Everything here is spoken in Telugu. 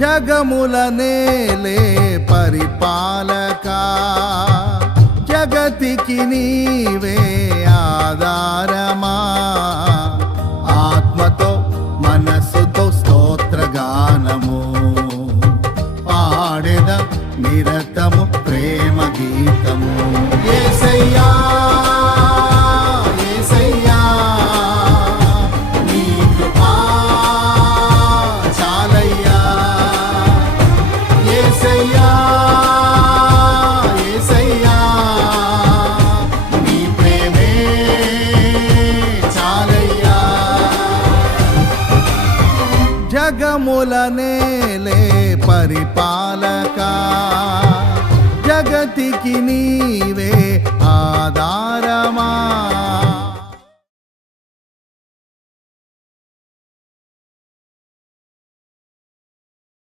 జగముల నేలే పరిపాలకా, జగతికి నీవే ఆధారమా. ఆత్మతో మనస్సుతో స్తోత్రగానము పాడెద నిరతము ప్రేమ గీతము. యేసయ్యా యేసయ్యా నీ కృపా చాలయ్యా. యేసయ్యా యేసయ్యా నీ ప్రేమే చాలయ్యా. జగముల నేలే పరిపాలకా, జగతికి నీవే ఆధారమా.